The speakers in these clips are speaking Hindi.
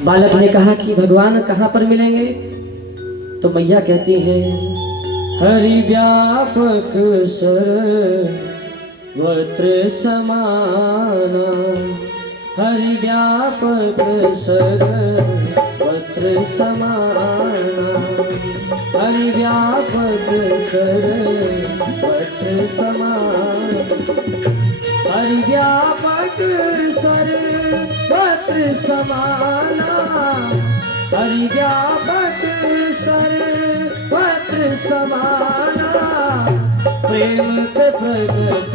बालक ने कहा कि भगवान कहाँ पर मिलेंगे? तो मैया कहती हैं हरि व्यापक सर्वत्र समाना, हरि व्यापक सर्वत्र समाना, हरि व्यापक सर्वत्र समाना, हरि व्यापक सर्वत्र समाना, हरि व्यापक सर्वत्र समाना, प्रेम पे प्रगट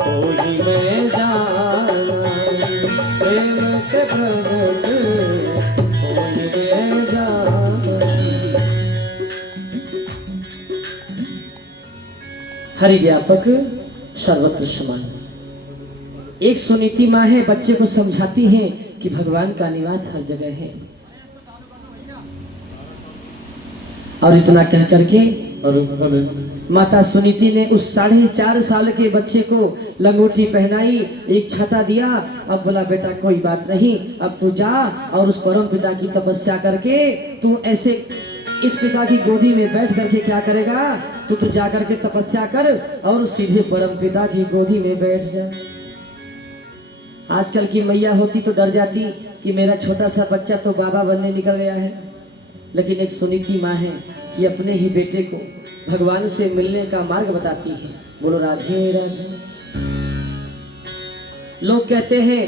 कोई मैं जाना, प्रेम पे प्रगट कोई मैं जाना। हरि व्यापक सर्वत्र समान। एक सुनीति माँ है, बच्चे को समझाती है कि भगवान का निवास हर जगह है। और इतना कह करके माता सुनीति ने उस 4.5 साल के बच्चे को लंगोटी पहनाई, एक छाता दिया। अब बोला बेटा कोई बात नहीं, अब तू जा और उस परम पिता की तपस्या करके तू ऐसे इस पिता की गोदी में बैठ करके क्या करेगा, तू जा करके तपस्या कर और सीधे परम पिता की गोदी में बैठ जा। आजकल की मैया होती तो डर जाती कि मेरा छोटा सा बच्चा तो बाबा बनने निकल गया है, लेकिन एक सुनीति माँ है कि अपने ही बेटे को भगवान से मिलने का मार्ग बताती है। बोलो राधे राधे। लोग कहते हैं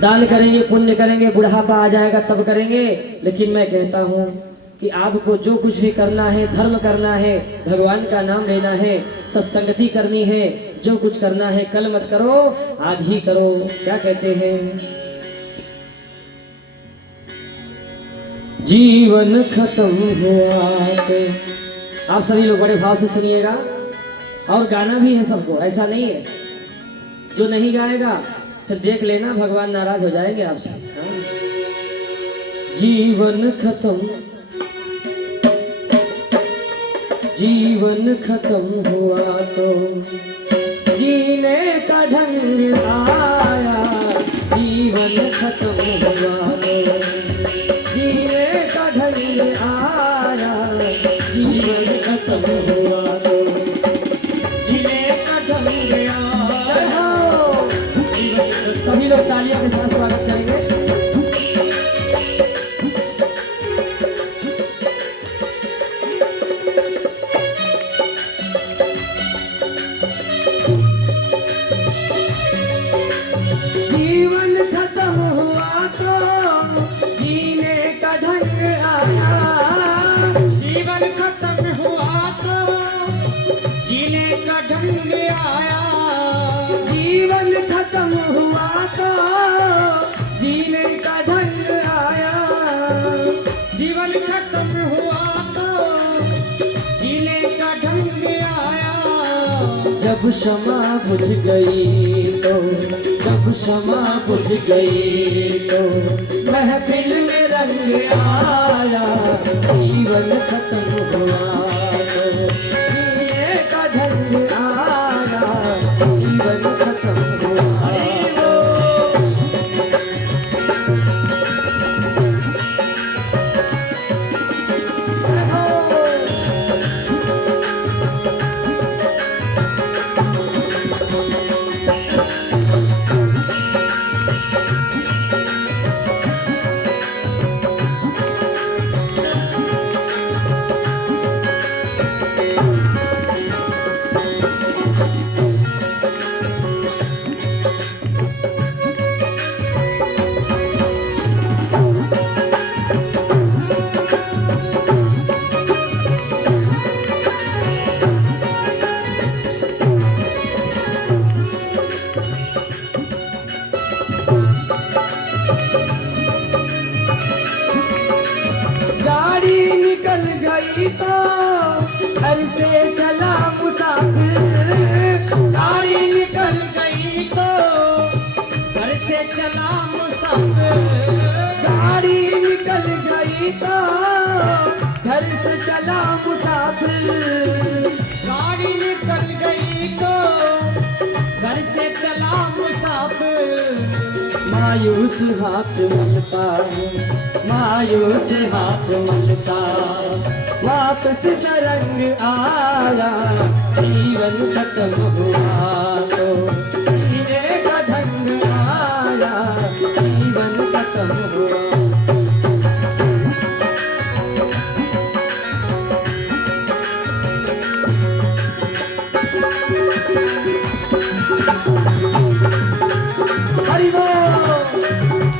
दान करेंगे, पुण्य करेंगे, बुढ़ापा आ जाएगा तब करेंगे, लेकिन मैं कहता हूं कि आपको जो कुछ भी करना है, धर्म करना है, भगवान का नाम लेना है, सत्संगति करनी है, जो कुछ करना है कल मत करो, आज ही करो। क्या कहते हैं, जीवन खत्म हुआ तो। आप सभी लोग बड़े भाव से सुनिएगा, और गाना भी है सबको, ऐसा नहीं है जो नहीं गाएगा फिर देख लेना भगवान नाराज हो जाएंगे आपसे। जीवन खत्म, जीवन खत्म हुआ तो जीने का ढंग आया, जीवन खत्म हुआ तो जीने का ढंग आया, जीवन खत्म हुआ तो जीने का ढंग आया। सभी लोग तालियों के साथ स्वागत करेंगे। जीवन खत्म हुआ तो जीने का ढंग आया, जीवन खत्म हुआ तो जीने का ढंग आया, जीवन खत्म हुआ तो जीने का ढंग आया, जीवन खत्म हुआ तो जीने का ढंग आया। जब क्षमा बुझ गई तो, जब क्षमा बुझ गई तो महफिल में रंग आया, जीवन खत्म हुआ तो जीने का ढंग आया, जीवन खत्म हुआ। तो घर से चला मुसाफिर, गाड़ी निकल गई तो घर से चला मुसाफिर, गाड़ी निकल गई तो घर से चला मुसाफिर, गाड़ी निकल गई तो घर से चला मुसाफिर। मायूस हाथ मलता मायूस हाथ मलता वापस तरंग आया जीवन खत्म हुआ तो जीने का ढंग आया जीवन खत्म हुआ।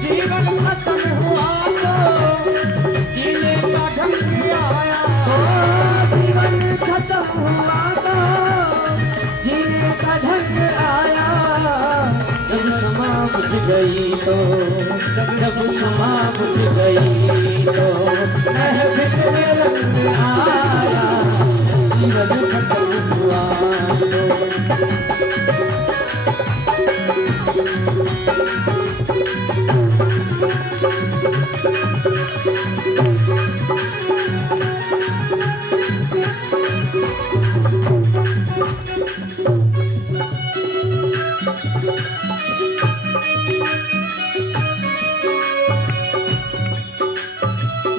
जीवन खत्म हुआ तो जीने का ढंग आया। जीवन खत्म हुआ तो जीने का ढंग आया। जब क्षमा बुझ गई तो जब क्षमा बुझ गई तो महफिल में रंग आया जीवन खत्म हुआ तो।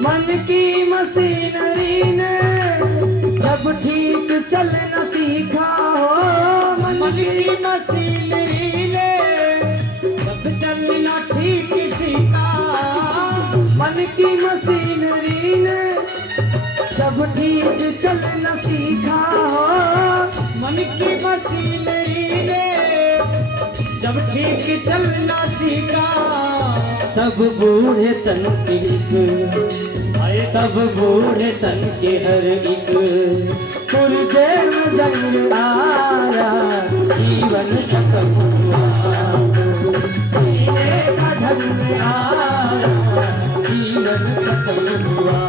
मन की मशीनरी ने जब ठीक चलना सीखा हो। मन की मशीनरी ने जब चलना ठीक सीखा। मन की मशीनरी ने जब ठीक चलना सीखा हो। मन की मशीनरी ने जब ठीक चलना सीखा। तब बूढ़े तन की तब बूढ़े तन के हर एक पुरजे में जंग आया जीवन खत्म हुआ जीने का ढंग आया जीवन खत्म हुआ।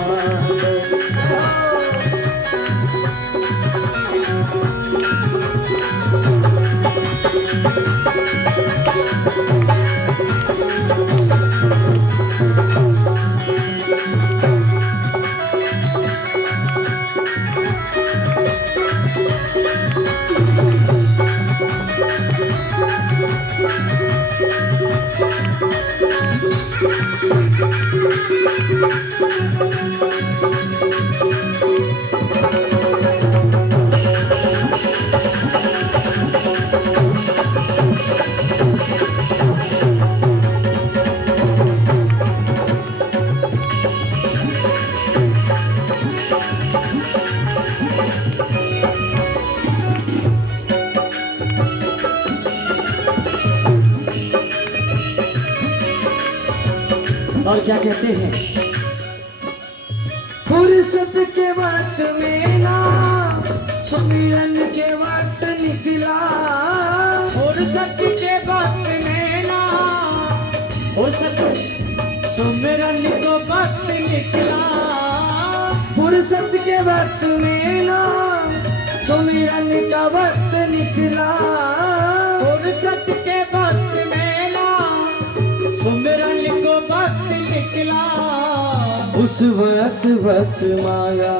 और क्या कहते हैं, फुर्सत के वक्त में ना सुमिरन के वक्त निकला। फुर्सत के वक्त में ना फुर्सत सुमिरन को वक्त निकला। फुर्सत के वक्त में ना सुमिरन का वक्त निकला। फुर्सत के वक्त में ना सुमिरन को वक्त निकला। उस वक्त वक्त मांगा।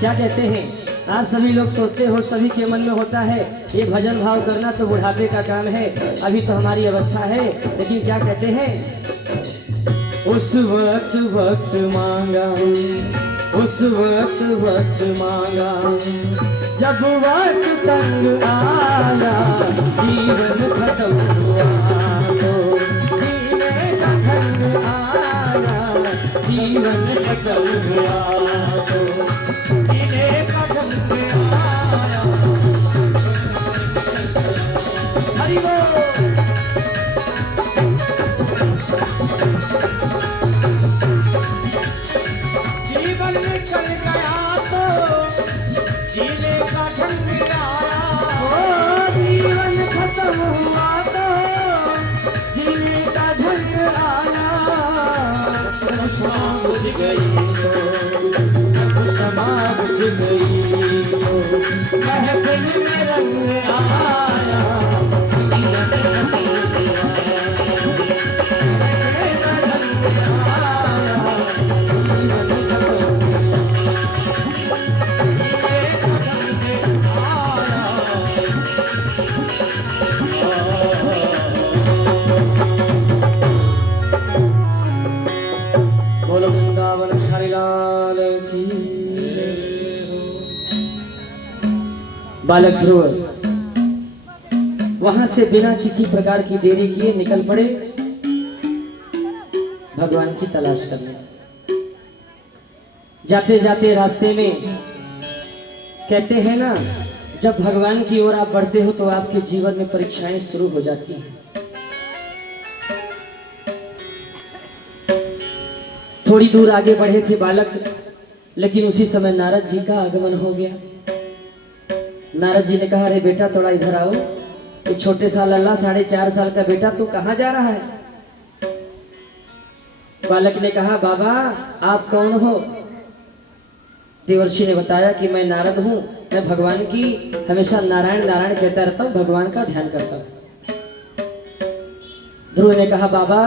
क्या कहते हैं, आप सभी लोग सोचते हो, सभी के मन में होता है ये भजन भाव करना तो बुढ़ापे का काम है, अभी तो हमारी अवस्था है। लेकिन क्या कहते हैं, उस वक्त वक्त मांगा, उस वक्त वक्त मांगा, जब वक्त तंग आया जीवन खत्म हुआ तो जीने का ढंग आया जीवन खत्म हुआ तो जीने का ढंग आया। हरि बोल। जीवन निकल गया तो जीने का ढंग आया। ओ जीवन खत्म हुआ तो जीने का ढंग आया। जब क्षमा बुझ गई तो जब क्षमा बुझ गई तो महफिल में रंग आया जीवन खत्म हुआ। महफिल में रंग आया जीवन खत्म हुआ। बालक ध्रुव वहां से बिना किसी प्रकार की देरी किए निकल पड़े भगवान की तलाश करने। जाते जाते रास्ते में कहते हैं ना, जब भगवान की ओर आप बढ़ते हो तो आपके जीवन में परीक्षाएं शुरू हो जाती हैं। थोड़ी दूर आगे बढ़े थे बालक, लेकिन उसी समय नारद जी का आगमन हो गया। नारद जी ने कहा, अरे बेटा थोड़ा इधर आओ, ये छोटे सा लल्ला 4.5 साल का बेटा तू कहाँ जा रहा है? बालक ने कहा, बाबा आप कौन हो? देवर्षि ने बताया कि मैं नारद हूँ, मैं भगवान की हमेशा नारायण नारायण कहता रहता हूँ, भगवान का ध्यान करता हूँ। ध्रुव ने कहा, बाबा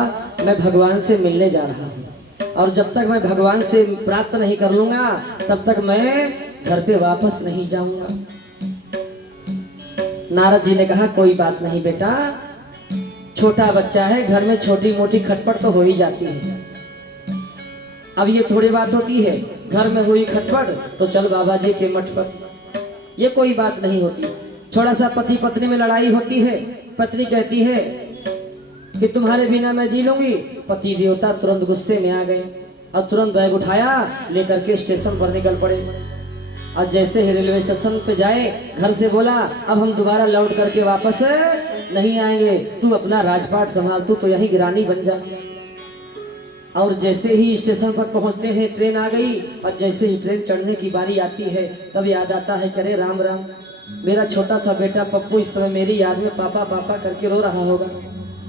मैं भगवान से मिलने जा रहा हूँ, और जब तक मैं भगवान से प्राप्त नहीं कर लूंगा तब तक मैं घर पे वापस नहीं जाऊंगा। नारद जी ने कहा, कोई बात नहीं बेटा, छोटा बच्चा है, घर में छोटी मोटी खटपट तो हो ही जाती है। अब ये थोड़ी बात होती है, घर में हुई खटपट तो चल बाबा जी के मठ पर, ये कोई बात नहीं होती। थोड़ा सा पति पत्नी में लड़ाई होती है, पत्नी कहती है कि तुम्हारे बिना मैं जी लूंगी, पति देवता तुरंत गुस्से में आ गए और तुरंत बैग उठाया, लेकर के स्टेशन पर निकल पड़े। और जैसे ही रेलवे स्टेशन पे जाए, घर से बोला, अब हम दोबारा लौट करके वापस नहीं आएंगे, तू अपना राजपाट संभाल, तू तो यही गिरानी बन जा। और जैसे ही स्टेशन पर पहुंचते हैं, ट्रेन आ गई, और जैसे ही ट्रेन चढ़ने की बारी आती है तब याद आता है, करे राम राम, मेरा छोटा सा बेटा पप्पू इस समय मेरी याद में पापा पापा करके रो रहा होगा।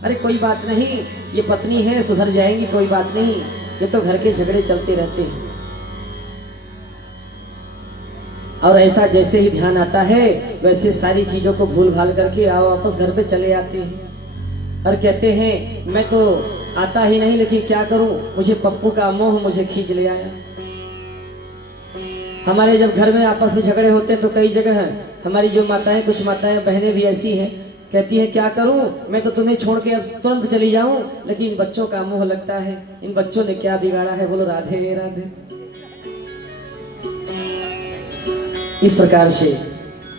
अरे कोई बात नहीं, ये पत्नी है, सुधर जाएंगी, कोई बात नहीं, ये तो घर के झगड़े चलते रहते हैं। और ऐसा जैसे ही ध्यान आता है, वैसे सारी चीजों को भूल भाल करके आओ वापस घर पे चले आते हैं। और कहते हैं, मैं तो आता ही नहीं, लेकिन क्या करूं, मुझे पप्पू का मोह मुझे खींच ले आया। हमारे जब घर में आपस में झगड़े होते हैं तो कई जगह है, हमारी जो माताएं, कुछ माताएं बहनें भी ऐसी हैं, कहती है क्या करूं, मैं तो तुम्हें छोड़ के अब तुरंत चली जाऊं, लेकिन बच्चों का मोह लगता है, इन बच्चों ने क्या बिगाड़ा है, बोलो राधे राधे। इस प्रकार से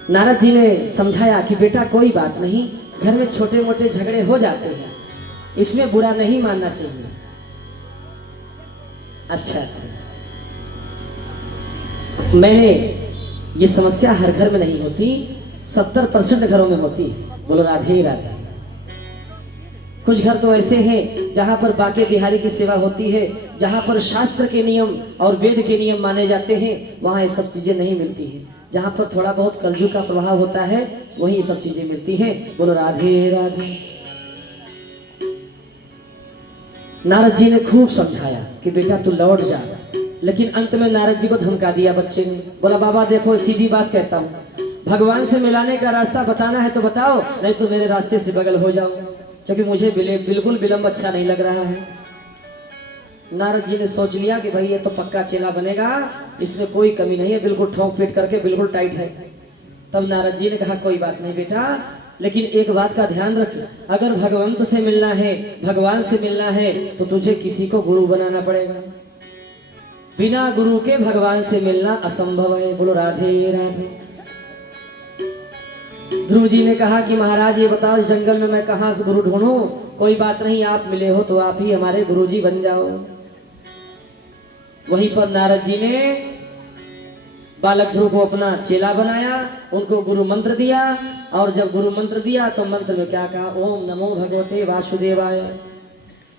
नारद जी ने समझाया कि बेटा कोई बात नहीं, घर में छोटे मोटे झगड़े हो जाते हैं, इसमें बुरा नहीं मानना चाहिए। अच्छा अच्छा, मैंने ये समस्या हर घर में नहीं होती, 70% घरों में होती। बोलो राधे राधे। कुछ घर तो ऐसे हैं जहां पर बाके बिहारी की सेवा होती है, जहां पर शास्त्र के नियम और वेद के नियम माने जाते हैं, वहां ये सब चीजें नहीं मिलती हैं। जहां पर थोड़ा बहुत कलयुग का प्रभाव होता है, वही ये सब चीजें मिलती हैं। बोलो राधे राधे। नारद जी ने खूब समझाया कि बेटा तू लौट जा, लेकिन अंत में नारद जी को धमका दिया बच्चे ने। बोला बाबा देखो, सीधी बात कहता हूँ, भगवान से मिलाने का रास्ता बताना है तो बताओ, नहीं तो मेरे रास्ते से बगल हो जाओ, क्योंकि मुझे बिल्कुल विलंब अच्छा नहीं लग रहा है। नारद जी ने सोच लिया कि भाई ये तो पक्का चेला बनेगा, इसमें कोई कमी नहीं है, बिल्कुल ठोक पीट करके बिल्कुल टाइट है। तब नारद जी ने कहा कोई बात नहीं बेटा, लेकिन एक बात का ध्यान रख, अगर भगवंत से मिलना है, भगवान से मिलना है, तो तुझे किसी को गुरु बनाना पड़ेगा। बिना गुरु के भगवान से मिलना असंभव है। बोलो राधे राधे। ध्रुव जी ने कहा कि महाराज ये बताओ, इस जंगल में मैं कहां से गुरु ढूंढूं? कोई बात नहीं, आप मिले हो तो आप ही हमारे गुरु जी बन जाओ। वहीं पर नारद जी ने बालक ध्रुव को अपना चेला बनाया, उनको गुरु मंत्र दिया, और जब गुरु मंत्र दिया तो मंत्र में क्या कहा, ओम नमो भगवते वासुदेवाय।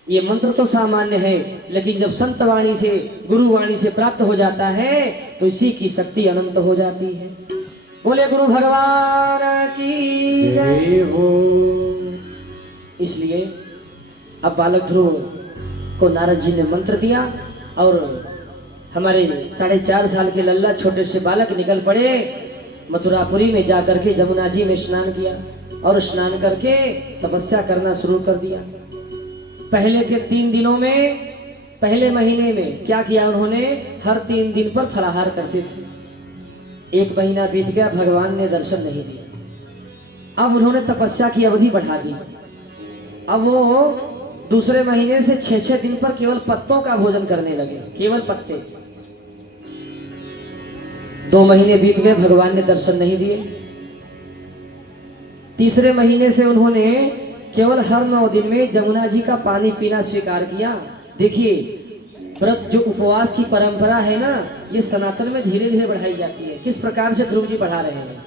ये मंत्र तो सामान्य है, लेकिन जब संत वाणी से, गुरु वाणी से प्राप्त हो जाता है तो इसी की शक्ति अनंत हो जाती है। बोले गुरु भगवान की जय हो। इसलिए अब बालक ध्रुव को नारद जी ने मंत्र दिया, और हमारे 4.5 साल के लल्ला छोटे से बालक निकल पड़े मथुरापुरी में, जाकर के जमुना जी में स्नान किया, और स्नान करके तपस्या करना शुरू कर दिया। पहले के 3 दिनों में, पहले महीने में क्या किया उन्होंने, हर 3 दिन पर फलाहार करते थे। 1 महीना बीत गया, भगवान ने दर्शन नहीं दिया। अब उन्होंने तपस्या की अवधि बढ़ा दी। अब वो दूसरे महीने से 6-6 दिन पर केवल पत्तों का भोजन करने लगे, केवल पत्ते। 2 महीने बीत गए, भगवान ने दर्शन नहीं दिए। तीसरे महीने से उन्होंने केवल हर 9 दिन में जमुना जी का पानी पीना स्वीकार किया। देखिए, व्रत जो उपवास की परंपरा है ना, ये सनातन में धीरे धीरे बढ़ाई जाती है। किस प्रकार से ध्रुव जी बढ़ा रहे हैं?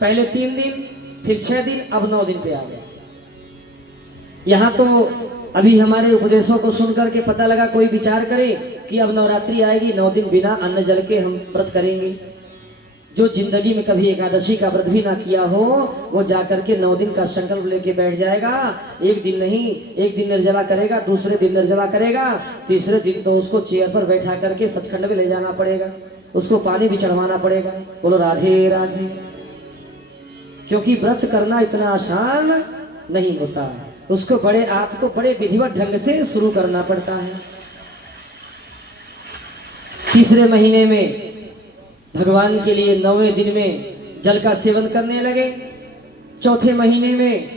पहले 3 दिन, फिर 6 दिन, अब 9 दिन पे आ गया। यहाँ तो अभी हमारे उपदेशों को सुनकर के पता लगा, कोई विचार करे कि अब नवरात्रि आएगी, 9 दिन बिना अन्न जल के हम व्रत करेंगे। जो जिंदगी में कभी एकादशी का व्रत भी ना किया हो, वो जाकर के 9 दिन का संकल्प लेके बैठ जाएगा। एक दिन नहीं, एक दिन निर्जला करेगा, दूसरे दिन निर्जला करेगा, तीसरे दिन तो उसको चेयर पर बैठा करके सचखंड में ले जाना पड़ेगा, उसको पानी भी चढ़वाना पड़ेगा। बोलो राधे राधे। क्योंकि व्रत करना इतना आसान नहीं होता, उसको आपको बड़े विधिवत ढंग से शुरू करना पड़ता है। तीसरे महीने में भगवान के लिए 9वें दिन में जल का सेवन करने लगे। चौथे महीने में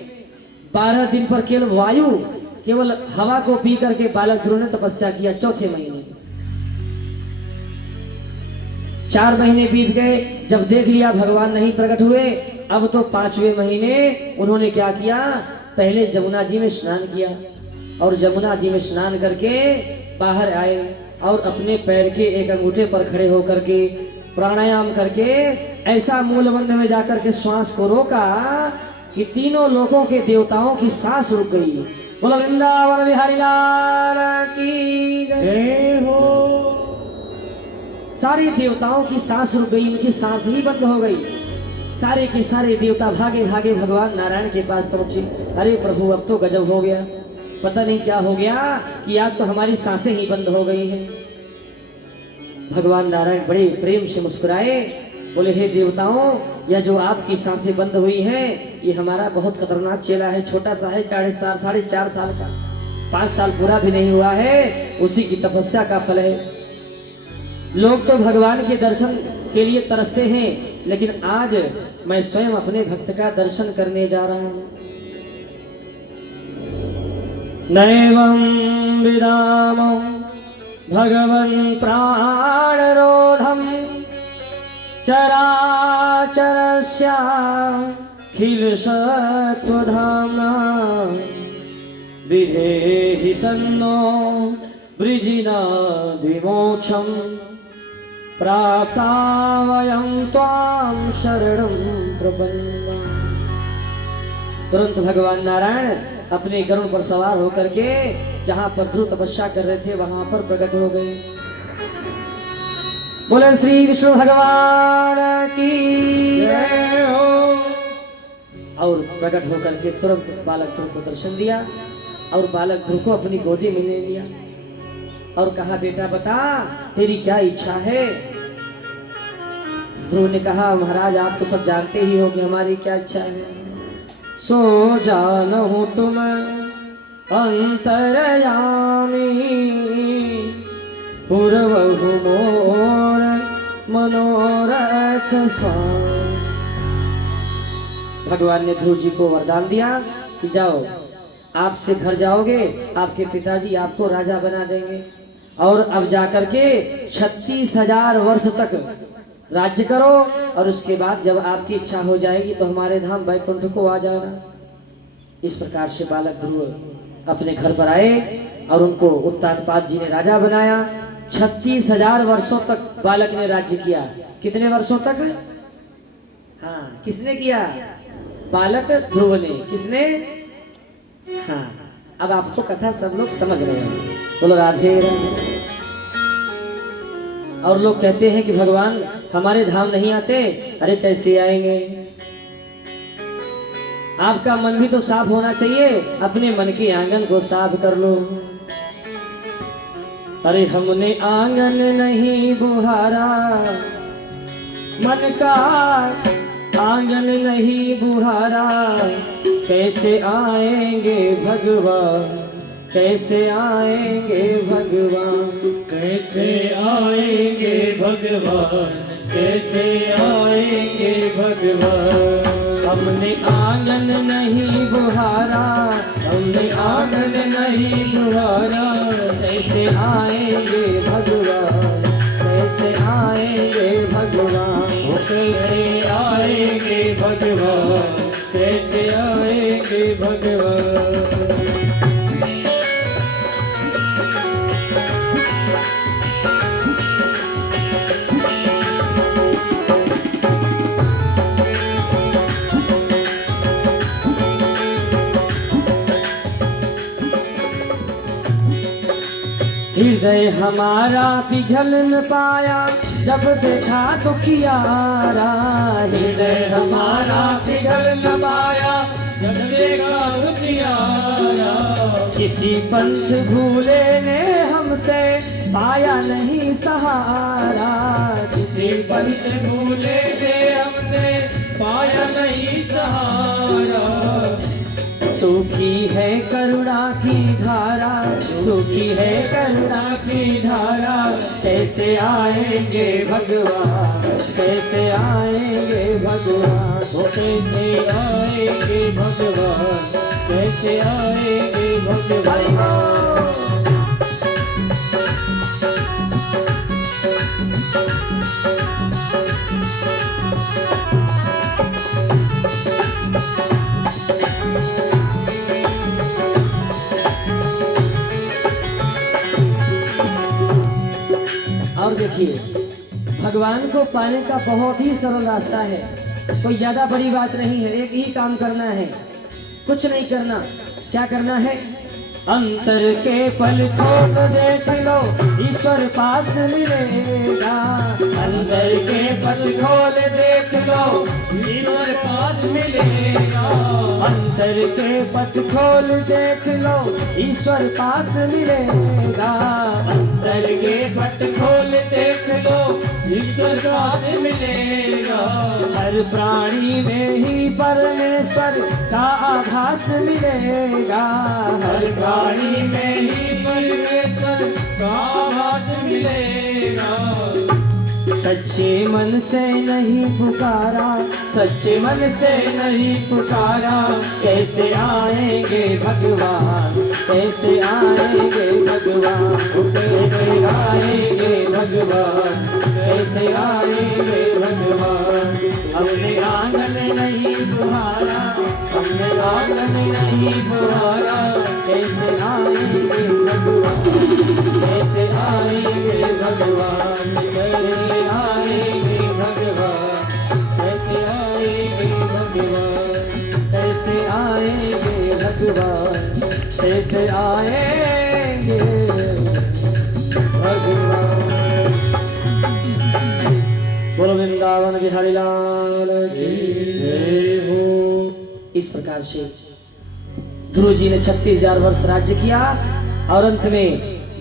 12 दिन पर केवल हवा को पी करके बालक ध्रुव ने तपस्या किया। चौथे महीने 4 महीने बीत गए, जब देख लिया भगवान नहीं प्रकट हुए, अब तो 5वें महीने उन्होंने क्या किया? पहले जमुना जी में स्नान किया और जमुना जी में स्नान करके बाहर आए और अपने पैर के एक अंगूठे पर खड़े होकर के प्राणायाम करके ऐसा मूलबंध में जाकर के श्वास को रोका कि तीनों लोकों के देवताओं की सांस रुक गई। बोलो वृंदावन बिहारी लाल की जय हो। सारे देवताओं की सांस रुक गई, इनकी सांस ही बंद हो गई। सारे के सारे देवता भागे भागे भगवान नारायण के पास पहुंचे। अरे प्रभु, अब तो गजब हो गया, पता नहीं क्या हो गया कि आज तो हमारी सांसें ही बंद हो गई हैं। भगवान नारायण बड़े प्रेम से मुस्कुराए, बोले हे देवताओं, यह जो आपकी सांसें बंद हुई हैं, ये हमारा बहुत खतरनाक चेला है, छोटा सा है, 4.5 साल का, 5 साल पूरा भी नहीं हुआ है, उसी की तपस्या का फल है। लोग तो भगवान के दर्शन के लिए तरसते हैं, लेकिन आज मैं स्वयं अपने भक्त का दर्शन करने जा रहा हूं। नैवं विदामो भगवन् प्राणरोधम् चराचरस्याखिलसत्त्वधाम्ना विधेहि तन्नो वृजिनाद्विमोक्षम् प्राप्ता वयं त्वां शरणं प्रपन्ना। तुरंत भगवान नारायण अपने गरुड़ पर सवार होकर के जहां पर ध्रुव तपस्या कर रहे थे वहां पर प्रकट हो गए। बोले श्री विष्णु भगवान की जय हो। और प्रकट होकर के तुरंत बालक ध्रुव को दर्शन दिया और बालक ध्रुव को अपनी गोदी में ले लिया और कहा, बेटा बता तेरी क्या इच्छा है? ध्रुव ने कहा, महाराज आप तो सब जानते ही हो कि हमारी क्या इच्छा है। सो जानहु तुम अंतरयामी पूर्वहु मोर मनोरथ स्वामी। भगवान ने ध्रुव जी को वरदान दिया कि जाओ, आपसे घर जाओगे, आपके पिताजी आपको राजा बना देंगे और अब जाकर के 36,000 वर्ष तक राज्य करो और उसके बाद जब आपकी इच्छा हो जाएगी तो हमारे धाम वैकुंठ को आ जाना। इस प्रकार से बालक ध्रुव अपने घर पर आए और उनको उत्तानपाद जी ने राजा बनाया। 36,000 वर्षों तक बालक ने राज्य किया। कितने वर्षों तक? हाँ, किसने किया? बालक ध्रुव ने। किसने? हाँ, अब आपको कथा सब लोग समझ रहे हैं। बोलो राधे राधे। और लोग कहते हैं कि भगवान हमारे धाम नहीं आते। अरे कैसे आएंगे? आपका मन भी तो साफ होना चाहिए, अपने मन के आंगन को साफ कर लो। अरे हमने आंगन नहीं बुहारा, मन का आंगन नहीं बुहारा, कैसे आएंगे भगवान, कैसे आएंगे भगवान, कैसे आएंगे भगवान, कैसे आएंगे भगवान। हमने आंगन नहीं बुहारा, हमने आंगन नहीं बुहारा, कैसे आएंगे भगवान, कैसे आएंगे भगवान, वो कैसे आएंगे भगवान, कैसे हृदय हमारा पिघल न पाया जब देखा दुखियारा। हृदय हमारा पिघल न पाया जब देखा दुखियारा। किसी पंथ भूले ने हमसे पाया नहीं सहारा। किसी पंथ भूले से हमसे पाया नहीं सहारा। सूखी है करुणा की धारा, सूखी है करुणा की धारा। कैसे आएंगे भगवान, कैसे आएंगे भगवान, वो कैसे आएंगे भगवान, कैसे आएंगे भगवान। और देखिए, भगवान को पाने का बहुत ही सरल रास्ता है। कोई ज्यादा बड़ी बात नहीं है। एक ही काम करना है, कुछ नहीं करना। क्या करना है? अंतर के पल खोल देख लो, ईश्वर पास मिलेगा। अंदर के पल खोल देख लो, ईश्वर पास मिलेगा। अंतर के पट खोल देख लो, ईश्वर पास मिलेगा। अंदर के पट खोल देख लो, ईश्वर पास मिलेगा। हर प्राणी में ही परमेश्वर का आभास मिलेगा। हर प्राणी में ही परमेश्वर का आभास मिलेगा। सच्चे मन से नहीं पुकारा, सच्चे मन से नहीं पुकारा। कैसे आएंगे भगवान, कैसे आएंगे भगवान, कैसे आएंगे भगवान, कैसे आएंगे भगवान। हमने आंगन नहीं बुहारा, हमने आंगन नहीं बुहारा। कैसे आएंगे भगवान, कैसे आएंगे भगवान, कैसे आएंगे भगवान, कैसे आएंगे भगवान, कैसे आएंगे भगवान, कैसे आएंगे भगवान। बोलो वृंदावन बिहारी लाल की जय हो। इस प्रकार से ध्रुव जी ने 36,000 वर्ष राज्य किया और अंत में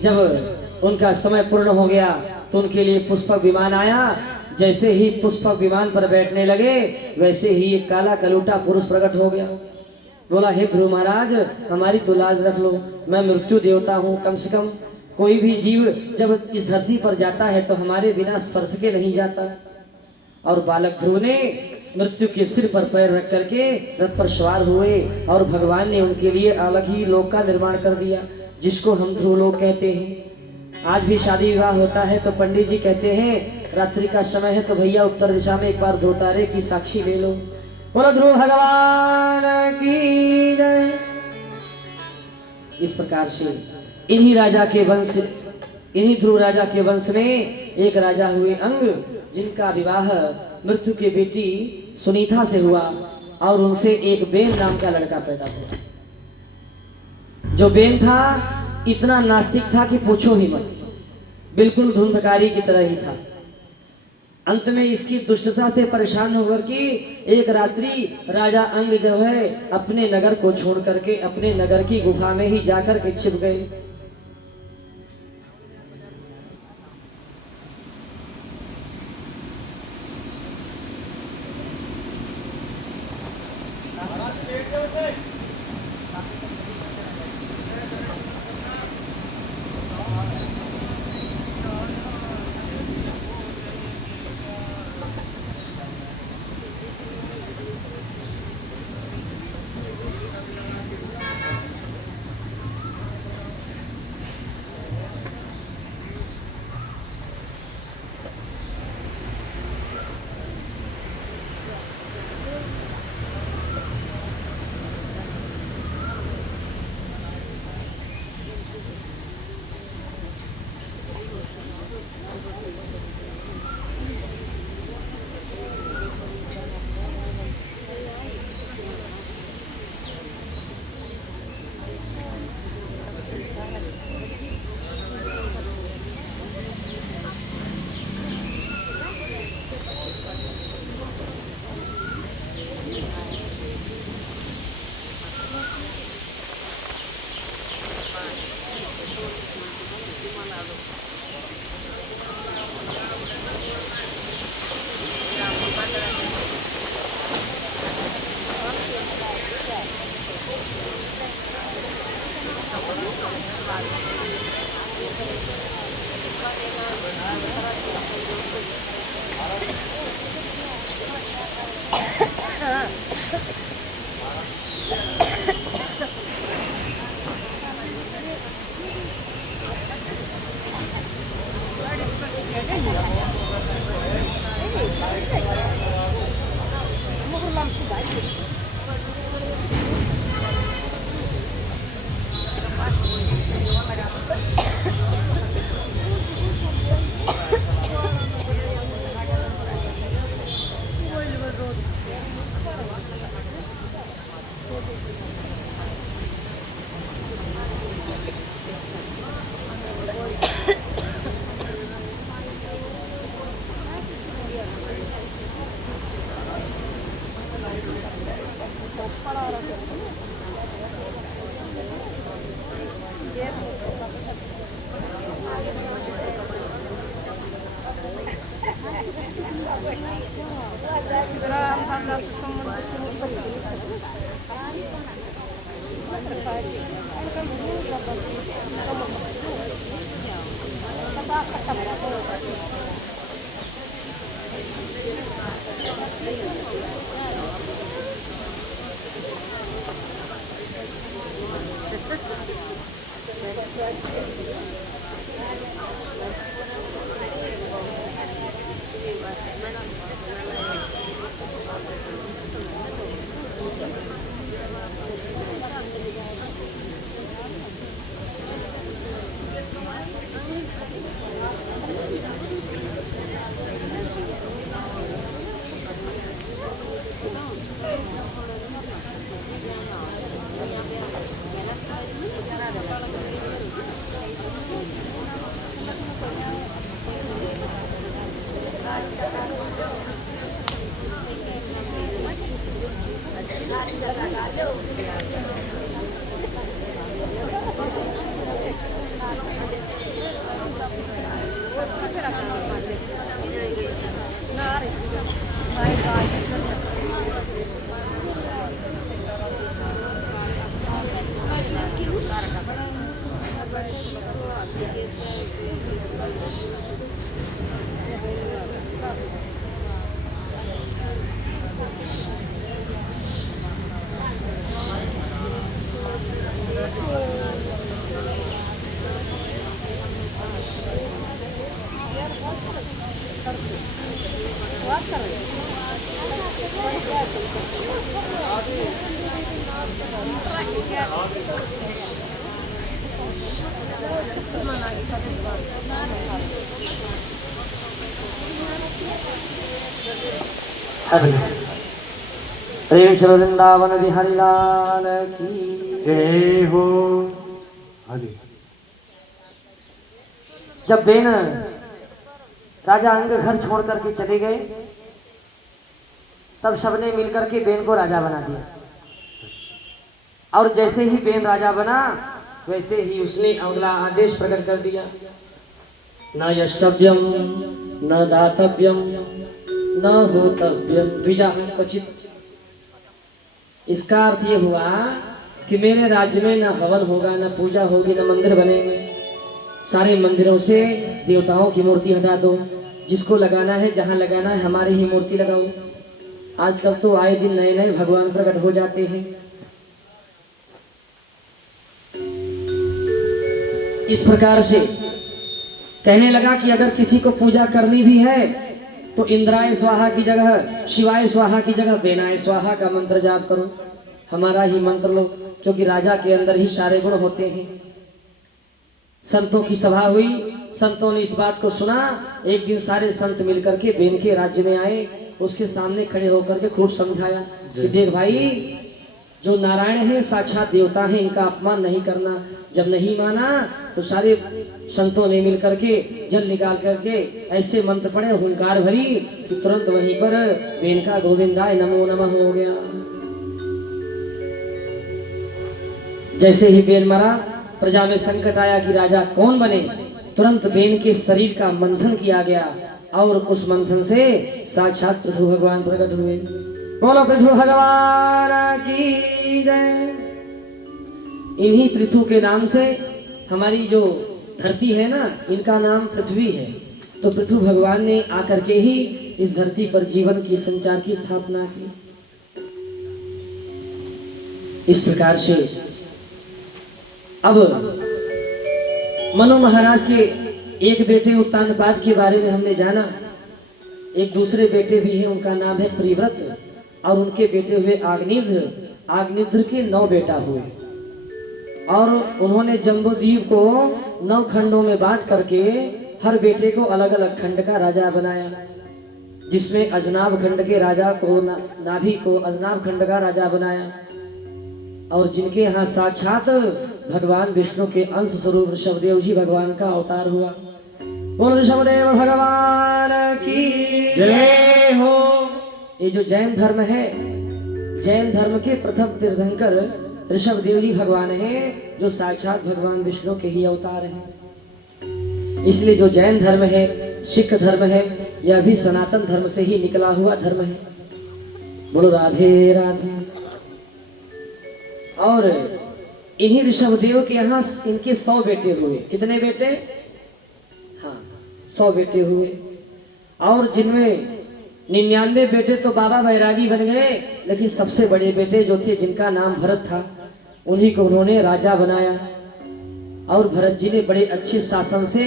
जब उनका समय पूर्ण हो गया तो उनके लिए पुष्पक विमान आया। जैसे ही पुष्पक विमान पर बैठने लगे वैसे ही एक काला कलूटा पुरुष प्रकट हो गया। बोला, हे ध्रुव महाराज, हमारी तो लाज रख लो, मैं मृत्यु देवता हूँ। कम से कम कोई भी जीव जब इस धरती पर जाता है तो हमारे बिना स्पर्श के नहीं जाता। और बालक ध्रुव ने मृत्यु के सिर पर पैर रख करके रथ पर सवार हुए और भगवान ने उनके लिए अलग ही लोक का निर्माण कर दिया, जिसको हम ध्रुव लोक कहते हैं। आज भी शादी विवाह होता है तो पंडित जी कहते हैं रात्रि का समय है तो भैया उत्तर दिशा में एक बार धोतारे की साक्षी ले लो। बोलो ध्रुव भगवान की जय। इस प्रकार से इन्हीं राजा के वंश, इन्हीं ध्रुव राजा के वंश में एक राजा हुए अंग, जिनका विवाह मृत्यु की बेटी सुनीता से हुआ और उनसे एक बेन नाम का लड़का पैदा हुआ। जो बेन था इतना नास्तिक था कि पूछो ही मत, बिल्कुल धुंधकारी की तरह ही था। अंत में इसकी दुष्टता से परेशान होकर के एक रात्रि राजा अंग जो है अपने नगर को छोड़ करके अपने नगर की गुफा में ही जाकर के छिप गए। प्रेम से वृंदावन बिहारी लाल की जय हो। आगे जब बेन राजा अंग घर छोड़ करके चले गए तब सबने मिलकर के बेन को राजा बना दिया। और जैसे ही बेन राजा बना वैसे ही उसने अगला आदेश प्रकट कर दिया, न यष्टव्यम न दातव्यम न होतव्यम द्विजा क्वचित। इसका अर्थ ये हुआ कि मेरे राज्य में न हवन होगा, न पूजा होगी, न मंदिर बनेंगे। सारे मंदिरों से देवताओं की मूर्ति हटा दो, जिसको लगाना है जहाँ लगाना है हमारी ही मूर्ति लगाओ। आजकल तो आए दिन नए नए भगवान प्रकट हो जाते हैं। इस प्रकार से कहने लगा कि अगर किसी को पूजा करनी भी है तो इंद्राय स्वाहा की जगह, शिवाय स्वाहा की जगह बेनाय स्वाहा का मंत्र जाप करो, हमारा ही मंत्र लो, क्योंकि राजा के अंदर ही सारे गुण होते हैं। संतों की सभा हुई, संतों ने इस बात को सुना। एक दिन सारे संत मिलकर के बेन के राज्य में आए, उसके सामने खड़े होकर के खूब समझाया कि देख भाई, जो नारायण है साक्षात देवता है, इनका अपमान नहीं करना। जब नहीं माना तो सारे संतों ने मिलकर के जल निकाल करके ऐसे मंत्र पढ़े, हुंकार भरी कि तुरंत वहीं पर बेन का गोविंदाय नमो नमः हो गया। जैसे ही बेन मरा, प्रजा में संकट आया कि राजा कौन बने। तुरंत बेन के शरीर का मंथन किया गया और उस मंथन से साक्षात पृथु भगवान प्रकट हुए। बोलो पृथु भगवान की जय। इन्हीं पृथु के नाम से हमारी जो धरती है ना, इनका नाम पृथ्वी है। तो पृथु भगवान ने आकर के ही इस धरती पर जीवन की संचार की स्थापना की। इस प्रकार से अब मनु महाराज के एक बेटे उत्तानपाद के बारे में हमने जाना। एक दूसरे बेटे भी हैं, उनका नाम है प्रिव्रत, और उनके बेटे हुए आग्निध्र। आग्निध्र के 9 बेटा हुए, और उन्होंने जम्बूद्वीप को 9 खंडों में बांट करके हर बेटे को अलग अलग खंड का राजा बनाया, जिसमें अजनाभ खंड के राजा को नाभि को अजनाभ खंड का राजा बनाया, और जिनके यहाँ साक्षात भगवान विष्णु के अंश स्वरूप ऋषभदेव जी भगवान का अवतार हुआ। बोलो ऋषभदेव भगवान की जय हो। ये जो जैन धर्म है, जैन धर्म के प्रथम तीर्थंकर ऋषभदेव जी भगवान हैं, जो साक्षात भगवान विष्णु के ही अवतार हैं। इसलिए जो जैन धर्म है, सिख धर्म है, यह भी सनातन धर्म से ही निकला हुआ धर्म है। बोलो राधे राधे। और इन्हीं ऋषभदेव के यहाँ इनके 100 बेटे हुए। कितने बेटे? हाँ, 100 बेटे हुए, और जिनमें 99 बेटे तो बाबा बैरागी बन गए, लेकिन सबसे बड़े बेटे जो थे, जिनका नाम भरत था, उन्हीं को उन्होंने राजा बनाया। और भरत जी ने बड़े अच्छे शासन से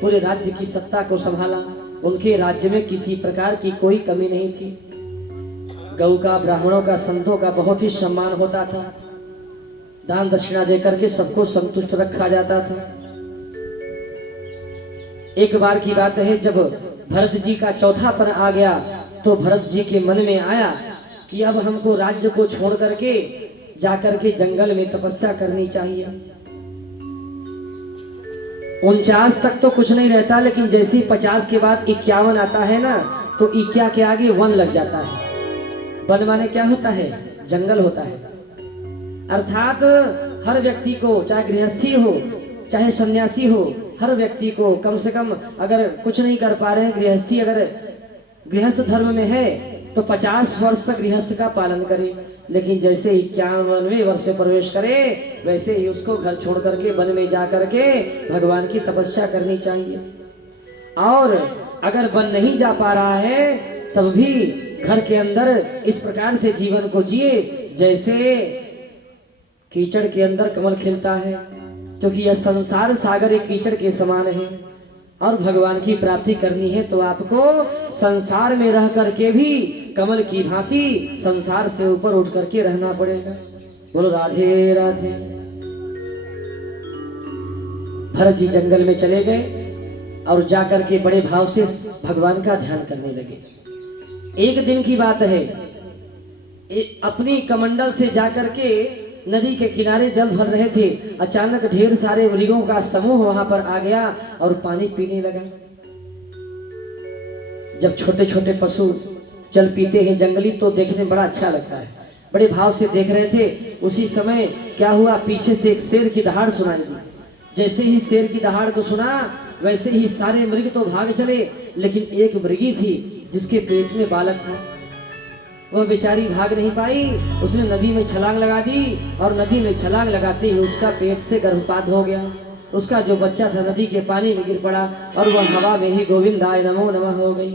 पूरे राज्य की सत्ता को संभाला। उनके राज्य में किसी प्रकार की कोई कमी नहीं थी। गौ का, ब्राह्मणों का, संतों का बहुत ही सम्मान होता था। दान दक्षिणा देकर के सबको संतुष्ट रखा जाता था। एक बार की बात है, जब भरत जी का चौथापन आ गया, तो भरत जी के मन में आया कि अब हमको राज्य को छोड़ करके जाकर के जंगल में तपस्या करनी चाहिए। 49 तक तो कुछ नहीं रहता, लेकिन जैसे ही 50 के बाद 51 आता है ना, तो 51 के आगे वन लग जाता है। वन माने क्या होता है? जंगल होता है। अर्थात हर व्यक्ति को, चाहे गृहस्थी हो चाहे सन्यासी हो, हर व्यक्ति को कम से कम, अगर कुछ नहीं कर पा रहे हैं गृहस्थी, अगर गृहस्थ धर्म में है तो 50 वर्ष तक गृहस्थ का पालन करे। लेकिन जैसे ही 51वें वर्ष में प्रवेश करे, वैसे ही उसको घर छोड़ करके वन में जा करके भगवान की तपस्या करनी चाहिए। और अगर वन नहीं जा पा रहा है, तब भी घर के अंदर इस प्रकार से जीवन को जिए जैसे कीचड़ के अंदर कमल खिलता है, क्योंकि यह संसार सागर एक कीचड़ के समान है। और भगवान की प्राप्ति करनी है तो आपको संसार में रह करके भी कमल की भांति संसार से ऊपर उठ करके रहना पड़ेगा। बोलो राधे राधे। भरत जी जंगल में चले गए और जाकर के बड़े भाव से भगवान का ध्यान करने लगे। एक दिन की बात है, अपनी कमंडल से जाकर के नदी के किनारे जल भर रहे थे। अचानक ढेर सारे मृगों का समूह वहां पर आ गया और पानी पीने लगा। जब छोटे छोटे पशु जल पीते हैं जंगली, तो देखने में बड़ा अच्छा लगता है। बड़े भाव से देख रहे थे। उसी समय क्या हुआ, पीछे से एक शेर की दहाड़ सुनाई दी। जैसे ही शेर की दहाड़ को सुना, वैसे ही सारे मृग तो भाग चले, लेकिन एक मृगी थी जिसके पेट में बालक था। वह बेचारी भाग नहीं पाई। उसने नदी में छलांग लगा दी, और नदी में छलांग लगाते ही उसका पेट से गर्भपात हो गया। उसका जो बच्चा था नदी के पानी में गिर पड़ा, और वह हवा में ही गोविंदाय नमो नमः हो गई।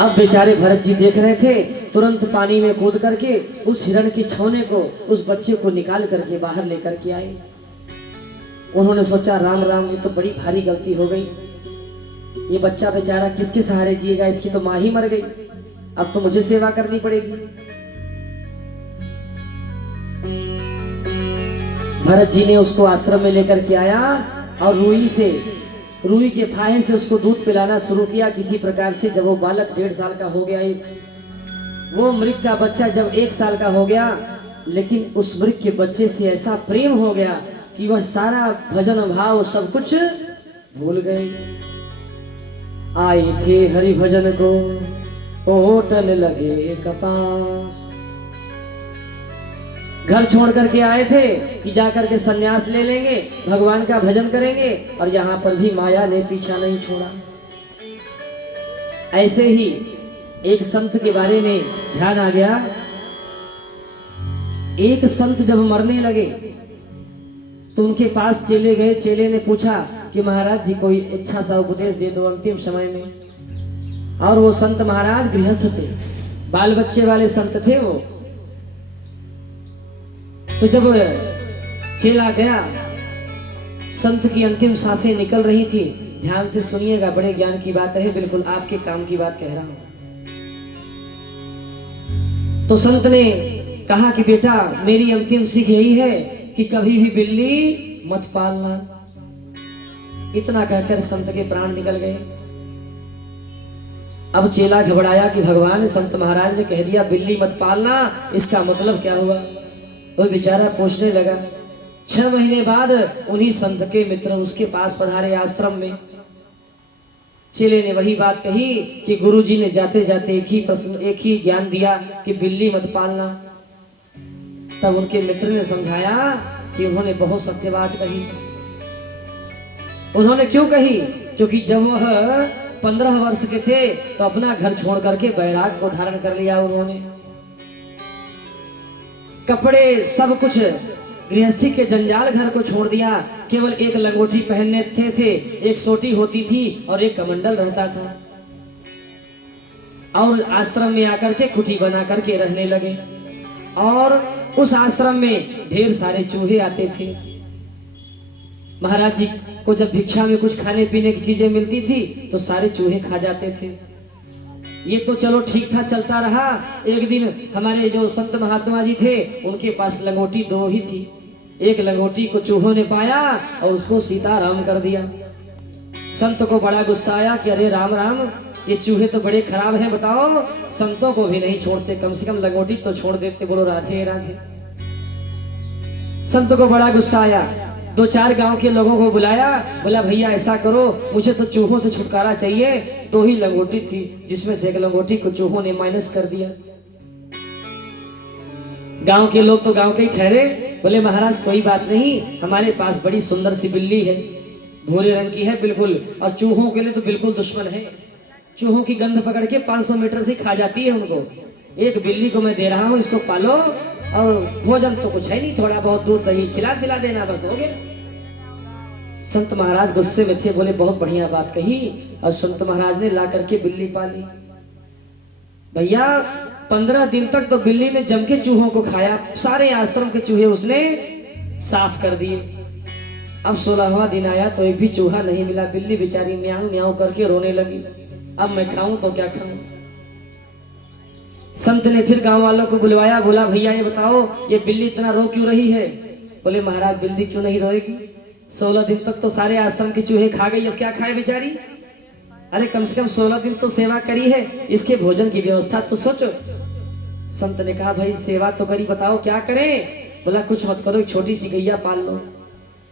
अब बेचारे भरत जी देख रहे थे, तुरंत पानी में कूद करके उस हिरण के छौने को, उस बच्चे को निकाल करके बाहर लेकर के आए। उन्होंने सोचा, राम राम, ये तो बड़ी भारी गलती हो गई। ये बच्चा बेचारा किसके सहारे जिएगा? इसकी तो माँ ही मर गई, अब तो मुझे सेवा करनी पड़ेगी। भरत जी ने उसको आश्रम में लेकर के आया और रुई के फाहे से उसको दूध पिलाना शुरू किया किसी प्रकार से। जब वो बालक 1.5 साल का हो गया, वो मृग का बच्चा जब 1 साल का हो गया, लेकिन उस मृग के बच्चे से ऐसा प्रेम हो गया कि वह सारा भजन भाव सब कुछ भूल गए। आए थे हरि भजन को ओटन लगे कपास। घर छोड़ करके आए थे कि जाकर के सन्यास ले लेंगे, भगवान का भजन करेंगे, और यहाँ पर भी माया ने पीछा नहीं छोड़ा। ऐसे ही एक संत के बारे में ध्यान आ गया। एक संत जब मरने लगे तो उनके पास चेले गए। चेले ने पूछा कि महाराज जी कोई अच्छा सा उपदेश दे दो अंतिम समय में। और वो संत महाराज गृहस्थ थे, बाल बच्चे वाले संत थे वो। तो जब चेला गया, संत की अंतिम सांसें निकल रही थी। ध्यान से सुनिएगा, बड़े ज्ञान की बात है, बिल्कुल आपके काम की बात कह रहा हूं। तो संत ने कहा कि बेटा मेरी अंतिम सीख यही है कि कभी भी बिल्ली मत पालना। इतना कहकर संत के प्राण निकल गए। अब चेला घबराया कि भगवान, संत महाराज ने कह दिया बिल्ली मत पालना, इसका मतलब क्या हुआ। वो बेचारा पूछने लगा। 6 महीने बाद उन्हीं संत के मित्र उसके पास पधारे आश्रम में। चेले ने वही बात कही कि गुरुजी ने जाते जाते एक ही ज्ञान दिया कि बिल्ली मत पालना। तब उनके मित्र ने समझाया कि उन्होंने बहुत सत्य बात कही। उन्होंने क्यों कही? क्योंकि जब वह 15 वर्ष के थे तो अपना घर छोड़ करके बैराग को धारण कर लिया उन्होंने। कपड़े सब कुछ, गृहस्थी के जंजाल घर को छोड़ दिया। केवल एक लंगोटी पहनने थे, एक सोटी होती थी और एक कमंडल रहता था। और आश्रम में आकर के कुटी बना करके रहने लगे। और उस आश्रम में ढेर सारे चूहे आते थे। महाराज जी को जब भिक्षा में कुछ खाने पीने की चीजें मिलती थी तो सारे चूहे खा जाते थे। ये तो चलो ठीक था, चलता रहा। एक दिन हमारे जो संत महात्मा जी थे उनके पास लंगोटी 2 ही थी। एक लंगोटी को चूहों ने पाया और उसको सीताराम कर दिया। संत को बड़ा गुस्सा आया कि अरे राम राम, ये चूहे तो बड़े खराब हैं, बताओ संतों को भी नहीं छोड़ते, कम से कम लंगोटी तो छोड़ देते। बोलो राधे राधे। संत को बड़ा गुस्सा आया। 2-4 गांव के लोगों को बुलाया, बोला भैया ऐसा करो, मुझे तो चूहों से छुटकारा चाहिए। 2 ही लंगोटी थी, जिसमें से एक लंगोटी को चूहों ने माइनस कर दिया। गांव के लोग तो गांव के ही ठहरे, बोले महाराज कोई बात नहीं, हमारे पास बड़ी सुंदर सी बिल्ली है, भूरे रंग की है बिल्कुल, और चूहों के लिए तो बिल्कुल दुश्मन है। चूहों की गंध पकड़ के 500 मीटर से खा जाती है उनको। एक बिल्ली को मैं दे रहा हूँ, इसको पालो, और भोजन तो कुछ है नहीं, थोड़ा बहुत दूध दही खिला पिला देना, बस हो गया। संत महाराज गुस्से में थे, बोले बहुत बढ़िया बात कही। और संत महाराज ने ला करके बिल्ली पाली। भैया 15 दिन तक तो बिल्ली ने जम के चूहों को खाया, सारे आश्रम के चूहे उसने साफ कर दिए। अब 16वां दिन आया तो एक भी चूहा नहीं मिला। बिल्ली बेचारी म्याऊं म्याऊं करके रोने लगी, अब मैं खाऊं तो क्या खाऊं। संत ने फिर गांव वालों को बुलवाया, बोला भैया ये बताओ ये बिल्ली इतना रो क्यों रही है। बोले महाराज बिल्ली क्यों नहीं रोएगी, 16 दिन तक तो सारे आश्रम के चूहे खा गई, अब क्या खाए बेचारी। अरे कम से कम 16 दिन तो सेवा करी है, इसके भोजन की व्यवस्था तो सोचो। संत ने कहा भाई सेवा तो करी, बताओ क्या करें। बोला कुछ मत करो, एक छोटी सी गैया पाल लो।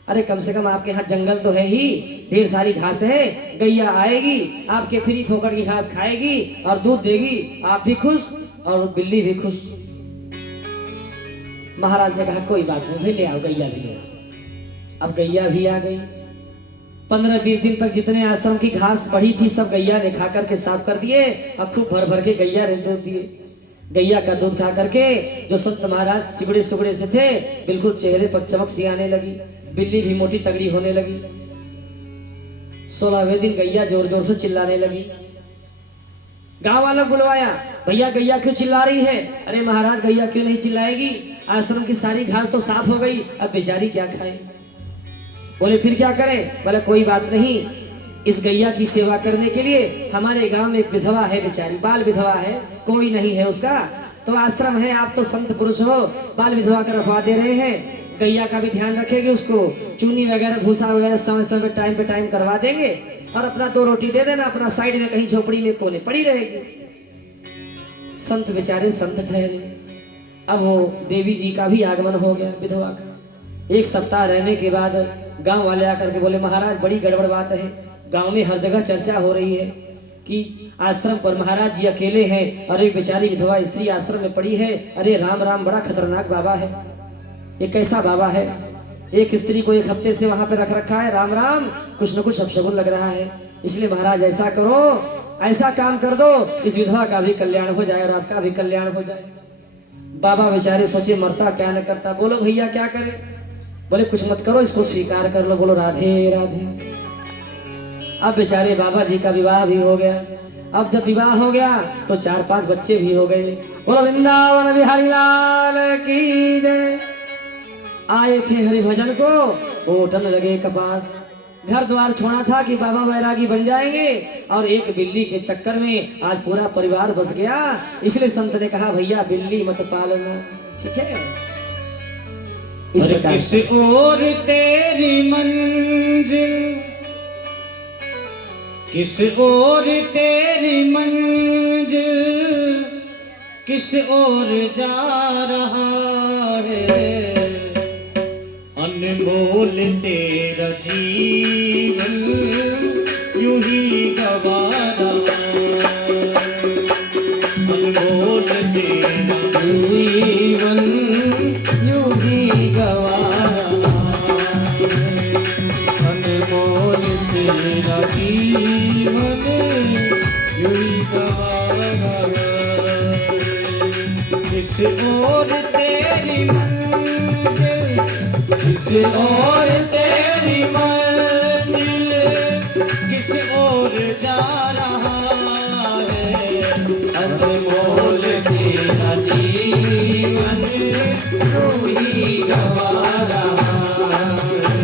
अरे कम से कम आपके यहाँ जंगल तो है ही, ढेर सारी घास है, गैया आएगी आपके फ्री फोकट की घास खाएगी और दूध देगी, आप भी खुश और बिल्ली भी खुश। महाराज ने कहा कोई बात नहीं भाई, ले आओ गैया भी ले आओ। अब गैया भी आ गई। 15-20 दिन तक जितने आश्रम की घास बढ़ी थी सब गैया ने खा करके साफ कर दिए। अब खूब भर भर के गैया ने दूध दिए। गैया का दूध खा करके जो संत महाराज सिगड़े सुगड़े से थे बिल्कुल चेहरे पर चमक सी आने लगी, बिल्ली भी मोटी तगड़ी होने लगी। 16वें दिन गैया जोर जोर से चिल्लाने लगी। गांव वालों बुलवाया, भैया गैया क्यों चिल्ला रही है। अरे महाराज गैया क्यों नहीं चिल्लाएगी, आश्रम की सारी घास तो साफ हो गई, अब बेचारी क्या खाए। बोले फिर क्या करें। बोले कोई बात नहीं, इस गैया की सेवा करने के लिए हमारे गांव में एक विधवा है, बेचारी बाल विधवा है, कोई नहीं है उसका, तो आश्रम है, आप तो संत पुरुष हो, बाल विधवा का रखवा दे रहे हैं, गैया का भी ध्यान रखेंगे, उसको चूनी वगैरह भूसा वगैरह समय समय पे टाइम करवा देंगे, और अपना 2 रोटी दे देना, अपना साइड में कहीं झोपड़ी में कोने पड़ी रहेगी। संत बेचारे संत ठहरे। अब वो देवी जी का भी आगमन हो गया, विधवा का। 1 सप्ताह रहने के बाद गांव वाले आकर के बोले महाराज बड़ी गड़बड़ बात है, गांव में हर जगह चर्चा हो रही है कि आश्रम पर महाराज जी अकेले हैं और एक बेचारी विधवा स्त्री आश्रम में पड़ी है। अरे राम राम, बड़ा खतरनाक बाबा है, ये कैसा बाबा है, एक स्त्री को 1 हफ्ते से वहां पर रख रखा है, राम राम, कुछ न कुछ अपशगुन लग रहा है। इसलिए महाराज ऐसा करो, ऐसा काम कर दो, इस विधवा का भी कल्याण हो जाए और आपका भी कल्याण हो जाए। बाबा बेचारे सोचे मरता क्या न करता। बोलो भैया क्या करे? बोले कुछ मत करो, इसको स्वीकार कर लो। बोलो राधे राधे। अब बेचारे बाबा जी का विवाह भी हो गया। अब जब विवाह हो गया तो 4-5 बच्चे भी हो गए। बोलो वृंदावन बिहारी लाल की जय। आए थे हरिभजन को, ऊँटन लगे कपास। घर द्वार छोड़ा था कि बाबा वैरागी बन जाएंगे, और एक बिल्ली के चक्कर में आज पूरा परिवार बस गया। इसलिए संत ने कहा भैया बिल्ली मत पालना, ठीक है। इस प्रकार किस ओर तेरी मंजिल, किस ओर तेरी मंजिल, किस ओर जा रहा है, अनमोल तेरा जीवन यूं ही गवा रहा, अनमोल तेरा जीवन यूं ही गवा रहा, अनमोल तेरा जीवन यूं ही गवा रहा। किस ओर तेरी मंजिल, किस ओर तेरी मंजिल, किस ओर जा रहा है, अनमोल तेरा जीवन यूं ही गवा रहा है,